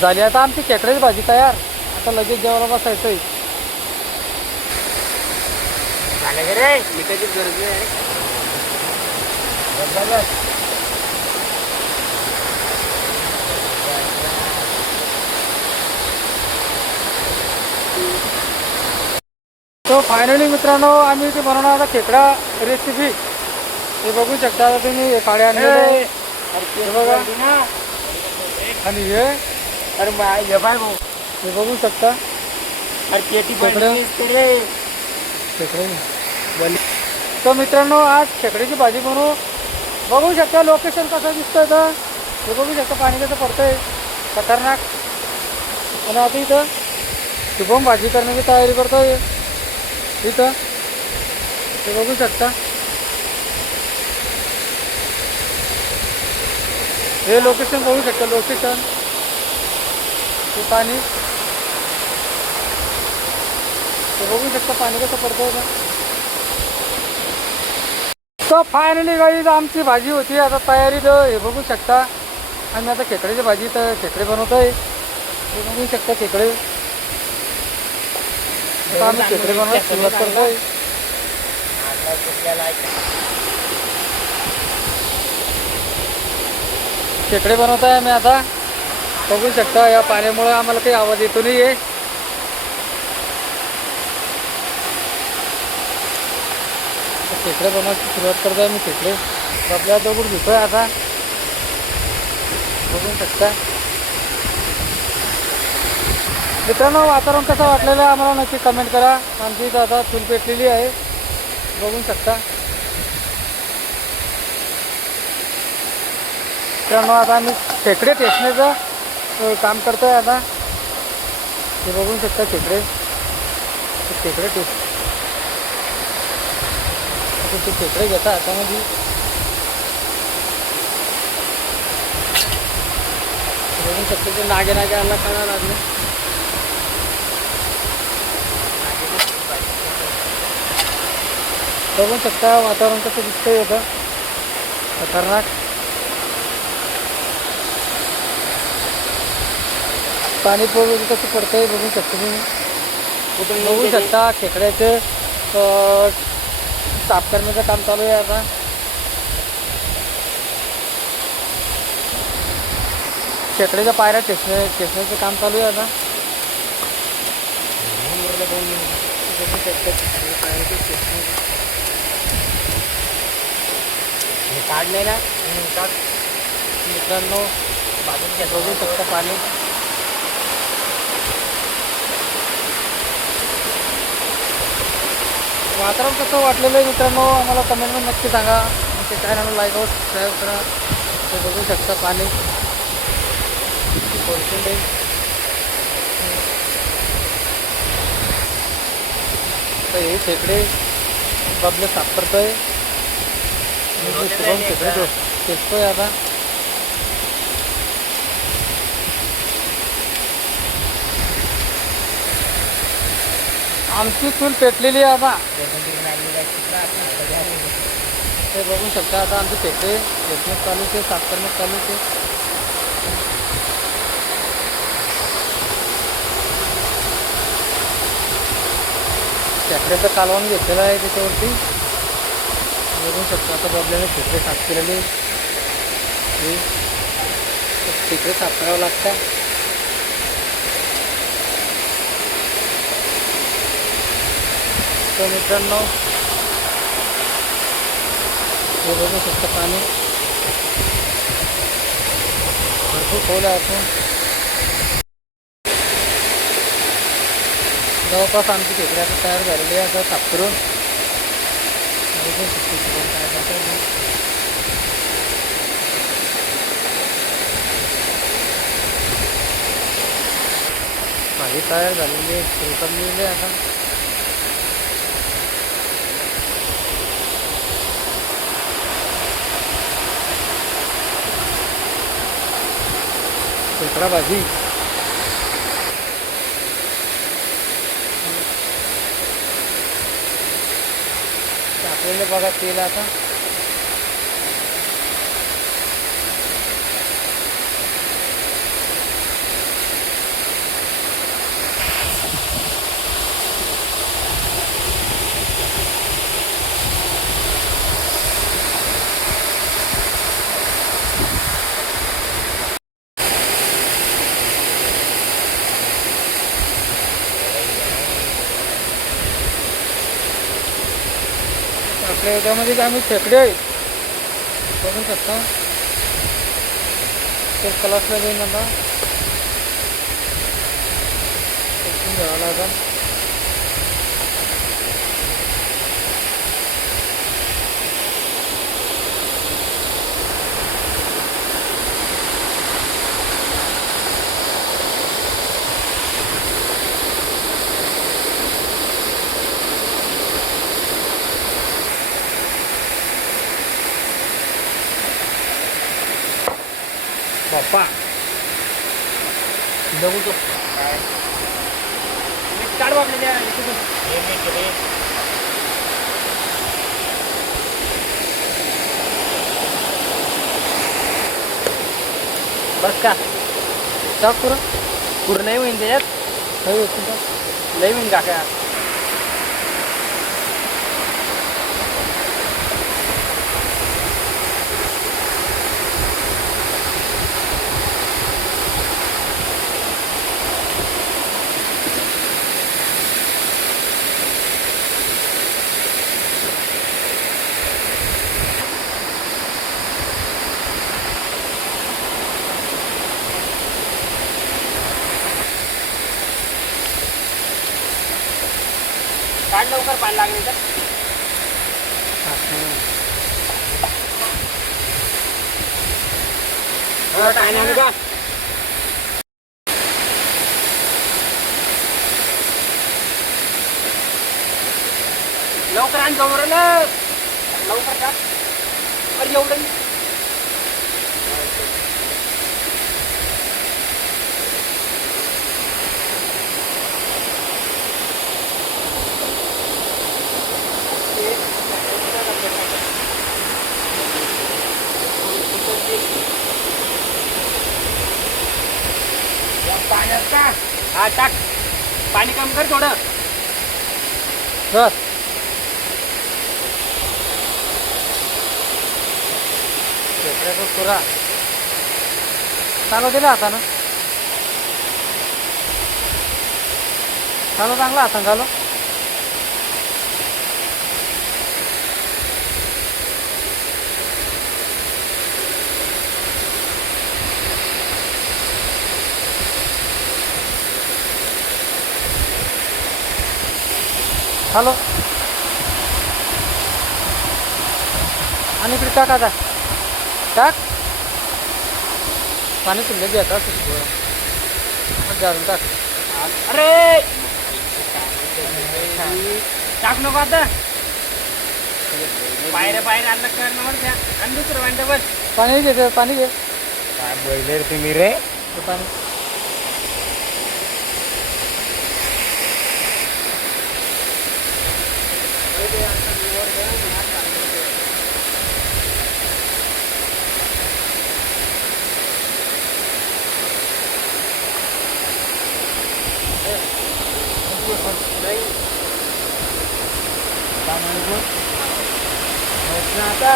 झाली आता आमची खेकड्याची भाजी तयार. आता लगेच जेवायला बसायचंय. झालं का रे? मिठाचीच गरज आहे. तो फायनली मित्रांनो आम्ही ते बनवणार आता खेकडा रेसिपी. हे बघू शकता आता तुम्ही. हे काळे आणलेले हे बघा. आणि हे अरे हे बाय भाऊ, हे बघू शकता अरे पेटी खेकडं. रे. खेकडे. तर मित्रांनो आज खेकड्याची भाजी बनवू. बघू शकता लोकेशन कसं दिसतंय तर. हे बघू शकता पाणी कसं पडतंय खतरनाक. आणि आता इथं शुभम भाजी करण्याची तयारी करतोय इथं. हे बघू शकता. हे लोकेशन बघू शकता. लोकेशन हे पाणी हे बघू शकता पाणी कसं पडतंय का. तर फायनली गाईज आमची भाजी होती आता तयारीत. हे बघू शकता आम्ही आता खेकड्याची भाजी तर खेकडे बनवतोय. हे बघू शकता खेकडे. आता आम्ही खेकडे बनवायला सुरुवात करतोय. खेकडे बनवताय आम्ही आता. बघू शकता या पाण्यामुळे आम्हाला काही आवाज येतो नाही आहे. खेकडे बनवायची सुरुवात करतोय आम्ही. खेकडे आपल्या दगड घेतोय आता. बघू शकता मित्रांनो वातावरण कसं वाटलेलं आहे आम्हाला नक्की कमेंट करा. आमची इथं आता चूल पेटलेली आहे. बघू शकता मित्रांनो आता आम्ही खेकडे टेचण्याचं काम करतोय आता. हे बघू शकता खेकडे टेच. ते खेकडे घेता हातामध्ये. बघू शकता ते नागे आला कळा लागले. बघू शकता वातावरण कसं दिसतंय होतं खतरनाक. पाणी कसं पडतंय बघू शकता तुम्ही. कुठून बघू शकता खेकड्याचे साफ करण्याचं काम चालू आहे आता. खेकड्याच्या पायऱ्या टेचण्याचं काम चालू आहे आता. काढले ना मित्रांनो बघू शकता पाणी. वातावरण कसं वाटलेलं आहे मित्रांनो आम्हाला कमेंटमध्ये नक्की सांगा. आमच्या चॅनलला लाईक व सबस्क्राईब करा. ते बघू शकता पाणी कोणते तर हे खेकडे बबले साफ करतोय. खेकडे टेचतोय आता. आमची चूल पेटलेली आहे आता. ते बघू शकता आता आमचे खेकडे टेचण्यात चालू आहे. साफ करण्यात चालू आहे. खेकड्याचं कालवण घेतलेलं आहे त्याच्यावरती. बघू शकता आता बबल्याने खेकडे साफ केलेले. खेकडे साफ करावं लागतं. तर मित्रांनो हे बघू शकता पाणी भरपूर ठेवलं आपण. जवळपास आमची खेकडे आता तयार झालेली आहे. आता साफ करून बघू शकतो भाजी तयार झालेली आहे. उतरलेली आहे आता. खेकडा भाजी टाकलेले बघा तेल आता. त्यामध्ये आम्ही खेकडे आहे बघू शकता. ते क्लासला जाईन आता घ्यावं लागेल. बाप्पा बघू शकतो काढ बापले बस का टाक पुरं पूर्ण नाही होईन त्याच्यात काही होती का लई होईन काका. काढ लवकर पाणी लागले तर काय नाही का लवकर आणि जवळ लवकर का अरे एवढं पाण्यात का हा टाक पाणी कमी कर थोडं बस खेकड्याचा पुरा चालू दिला हातानं चालू चांगला हातानं चालू हॅलो आणि इकडे टाक आता टाक पाणी तुला घेतात जाळून टाक. अरे टाक नको आता पायऱ्या पायऱ्या आणलं करणार त्या आणि दुसरं वांड बस पाणी घे पाणी घे काय बोलले तुम्ही रे ते पाणी आता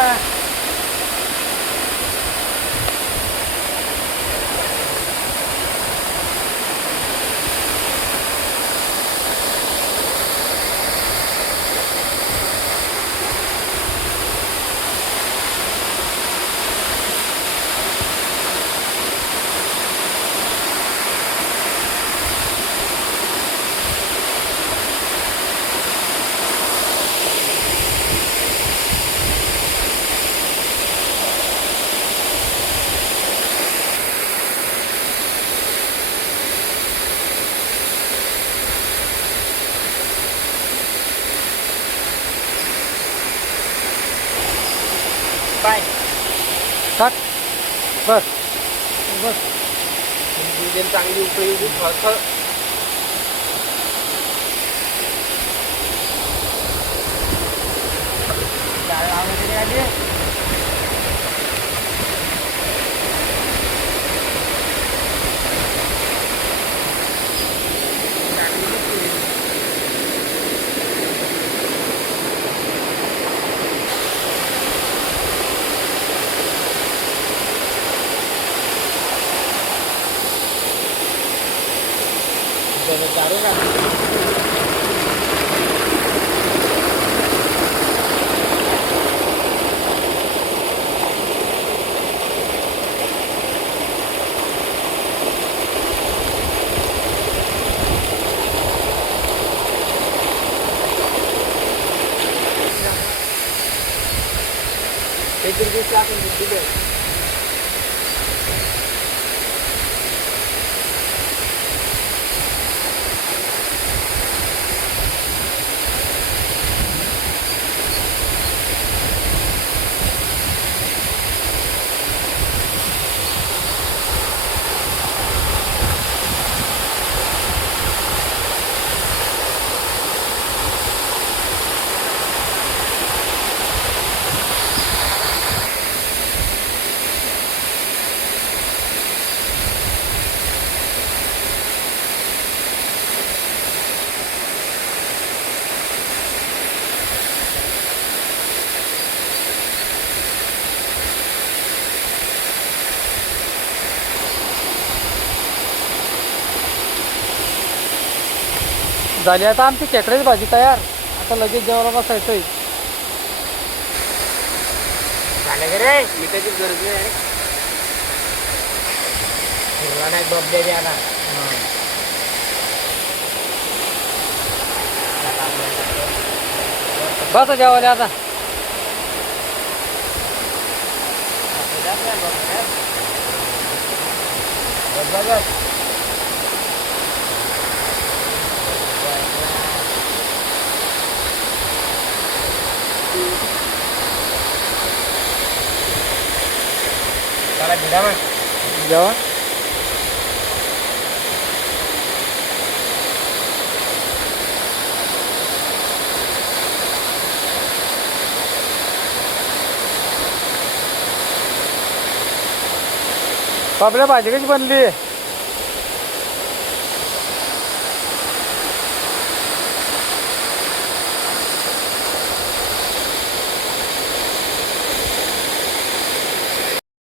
बाय टाक बस बस डिझेल चांगली उपयोगी फळफळ डाळ वगैरे आली दारू का एक दिवशी आपण बुद्धी दे. झाली आता आमची खेकड्याची भाजी तयार. आता लगेच जेवायला बसायचंय. झालं का रे? लिकायचीच गरज नाही. हिरवा नाही बबड्या द्यायला. बसा जेवायला आता. चला भिडा मग. जेवा. आपल्या भाजी कशी बनली?